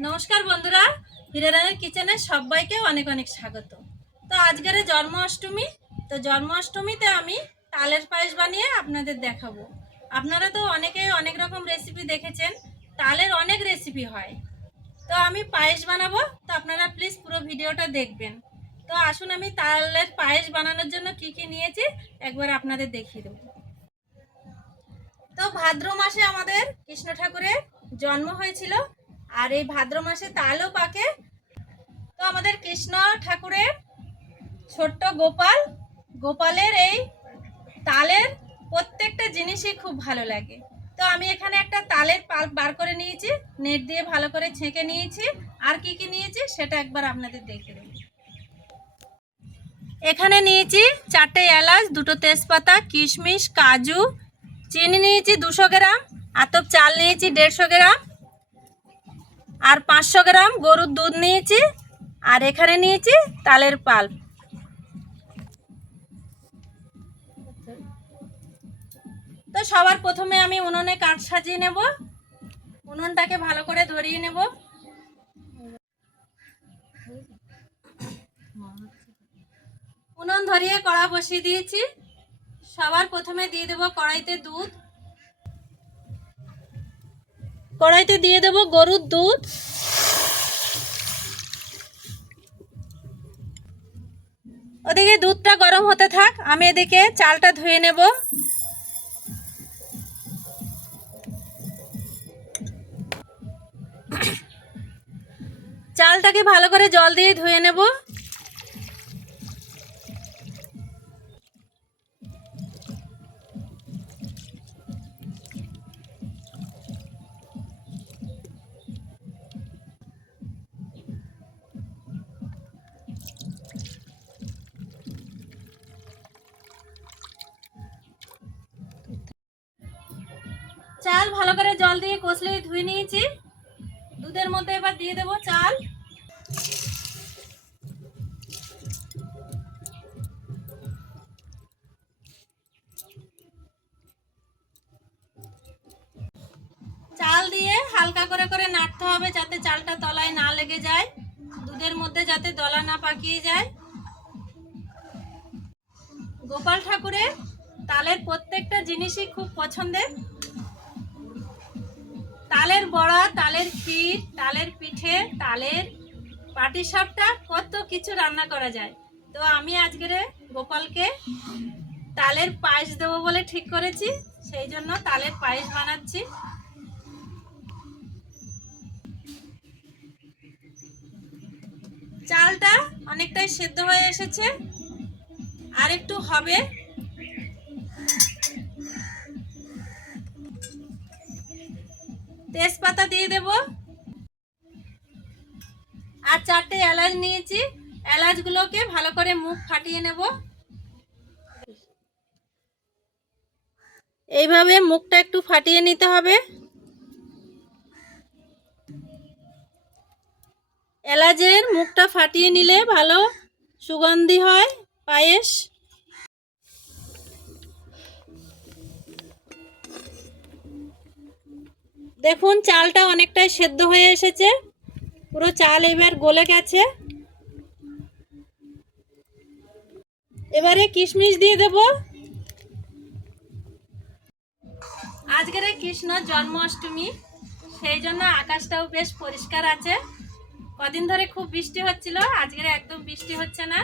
নমস্কার বন্ধুরা, হিরেরানের কিচেনে সবাইকে অনেক অনেক স্বাগত। তো আজকের জন্মাষ্টমী, তো জন্মাষ্টমীতে আমি তালের পায়েস বানিয়ে আপনাদের দেখাবো। আপনারা তো অনেকেই অনেক রকম রেসিপি দেখেছেন, তালের অনেক রেসিপি হয়। তো আমি পায়েস বানাবো, তো আপনারা প্লিজ পুরো ভিডিওটা দেখবেন। তো আসুন আমি তালের পায়েস বানানোর জন্য কি কি নিয়েছি একবার আপনাদের দেখিয়ে দেবো। তো ভাদ্র মাসে আমাদের কৃষ্ণ ঠাকুরের জন্ম হয়েছিল, আর এই ভাদ্র মাসে তালও পাকে। তো আমাদের কৃষ্ণ ঠাকুরের ছোট্ট গোপালের এই তালের প্রত্যেকটা জিনিসই খুব ভালো লাগে। তো আমি এখানে একটা তালের পাল্প বার করে নিয়েছি, নেট দিয়ে ভালো করে ছেঁকে নিয়েছি। আর কি কি নিয়েছি সেটা একবার আপনাদের দেখে দিই। এখানে নিয়েছি 4টে এলাচ, 2টো তেজপাতা, কিশমিশ, কাজু, চিনি নিয়েছি 200 গ্রাম, আতপ চাল নিয়েছি 150 গ্রাম, আর 500 গ্রাম গরুর দুধ নিয়েছি, আর এখানে নিয়েছি তালের পাল্প। তো সবার প্রথমে আমি উনুনে কাঠ সাজিয়ে নেব, উনুনটাকে ভালো করে ধরিয়ে নেব। উনুন ধরিয়ে কড়া বসিয়ে দিয়েছি। সবার প্রথমে দিয়ে দেব কড়াইতে দুধ, কড়াইতে দিয়ে দেব গরুর দুধ। ওদিকে দুধটা গরম হতে থাক, আমি এদিকে চালটা ধুয়ে নেব। চালটাকে ভালো করে জল দিয়ে ধুয়ে নেব। চাল ভালো করে জল দিয়ে কষলে ধুয়ে নিয়েছি। দুধের মধ্যে এবার দিয়ে দেব চাল। চাল দিয়ে হালকা করে করে নাড়তে হবে, যাতে চালটা তলায় না লেগে যায়, দুধের মধ্যে যাতে দলা না পাকিয়ে যায়। গোপাল ঠাকুরের তালের প্রত্যেকটা জিনিসই খুব পছন্দের। তালের বড়া, তালের ক্ষীর, তালের পিঠে, তালের পাটিসাপটা, কত কিছু রান্না করা যায়। তো আমি আজকের গোপালকে তালের পায়েস দেবো বলে ঠিক করেছি, সেই জন্য তালের পায়েস বানাচ্ছি। চালটা অনেকটাই সেদ্ধ হয়ে এসেছে, আর একটু হবে। তেজপাতা দিয়ে দেব, আর 4টে এলাচ নিয়েছি। এলাচগুলোকে ভালো করে মুখ ফাটিয়ে নেব। এইভাবে মুখটা একটু ফাটিয়ে নিতে হবে। এলাচের মুখটা ফাটিয়ে নিলে ভালো সুগন্ধি হয় পায়েস। দেখুন চালটা অনেকটাই সেদ্ধ হয়ে এসেছে, পুরো চাল এবার গলে গেছে। এবারে কিশমিশ দিয়ে দেব। আজকের কৃষ্ণ জন্মাষ্টমী, সেই জন্য আকাশটাও বেশ পরিষ্কার আছে। কদিন ধরে খুব বৃষ্টি হচ্ছিল, আজকের একদম বৃষ্টি হচ্ছে না।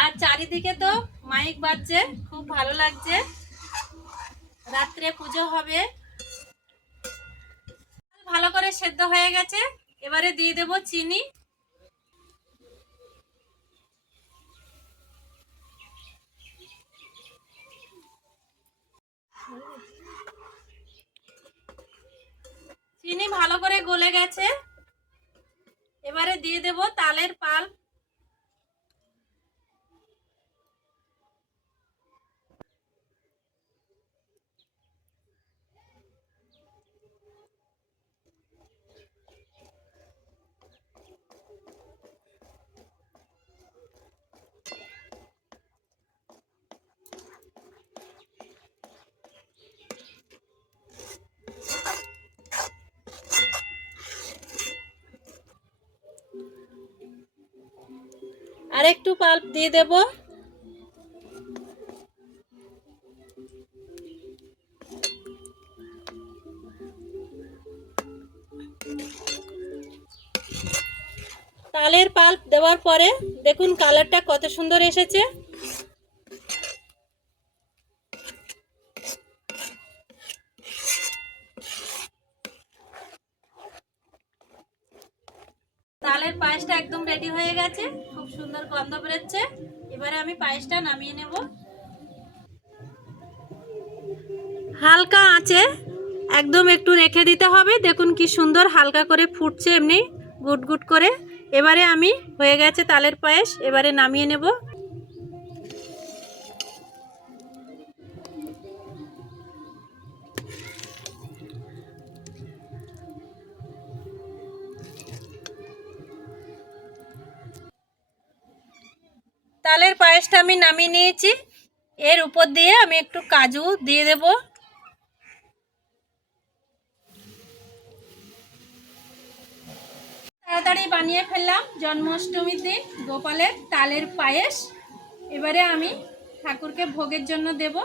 আর চারিদিকে তো মাইক বাজছে, খুব ভালো লাগছে। রাত্রে পুজো হবে। ভালো করে সেদ্ধ হয়ে গেছে, এবারে দিয়ে দেব চিনি। চিনি ভালো করে গলে গেছে, এবারে দিয়ে দেব তালের পাল্প। আর একটু পাল্প দিয়ে দেব। তালের পাল্প দেওয়ার পরে দেখুন কালারটা কত সুন্দর এসেছে। তালের পায়েসটা একদম রেডি হয়ে গেছে, খুব সুন্দর গন্ধ বেরোচ্ছে। এবারে আমি পায়েসটা নামিয়ে নেব। হালকা আঁচে একদম একটু রেখে দিতে হবে। দেখুন কি সুন্দর হালকা করে ফুটছে এমনি গুট গুট করে। এবারে আমি হয়ে গেছে তালের পায়েস, এবারে নামিয়ে নেব। তালের পায়েসটা আমি নামিয়ে নিয়েছি। এর উপর দিয়ে আমি একটু কাজু দিয়ে দেব। তাড়াতাড়ি বানিয়ে ফেললাম জন্মাষ্টমীর দিন গোপালের তালের পায়েস। এবারে আমি ঠাকুরকে ভোগের জন্য দেব।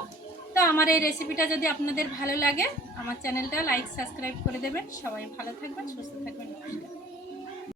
তো আমার এই রেসিপিটা যদি আপনাদের ভালো লাগে আমার চ্যানেলটা লাইক সাবস্ক্রাইব করে দেবেন। সবাই ভালো থাকবেন, সুস্থ থাকবেন, নমস্কার।